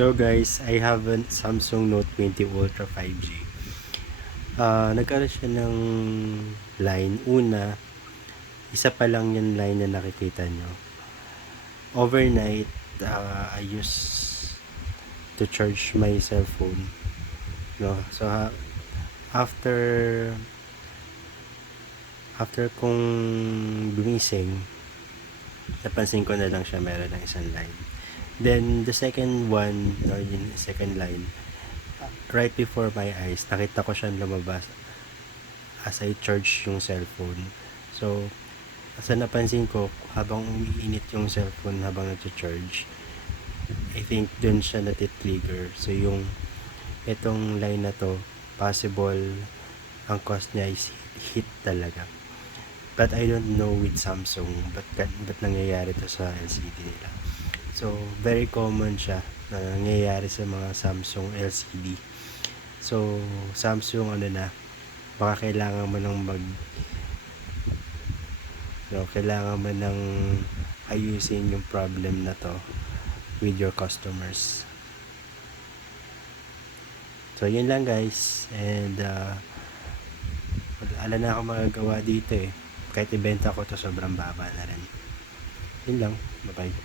So guys, I have a Samsung Note 20 Ultra 5G. Nagkaroon siya ng line. Una, isa pa lang yung line na nakikita nyo. Overnight, I used to charge my cellphone. No? So, after kong gumising, napansin ko na lang siya meron ng isang line. Then, the second one, or yung second line, right before my eyes, nakita ko siyang lumabas as I charge yung cellphone. So, sa napansin ko, habang umiinit yung cellphone habang nag-charge, I think dun siya natitrigger. So, yung itong line na to, possible, ang cost niya is hit talaga. But I don't know with Samsung, ba't nangyayari to sa LCD nila. So, very common siya na nangyayari sa mga Samsung LCD. So, Samsung baka kailangan mo kailangan mo nang ayusin yung problem na to with your customers. So, yun lang guys. And, wala na ako magagawa dito eh. Kahit ibenta ko to, sobrang baba na rin. Yun lang. Bye-bye.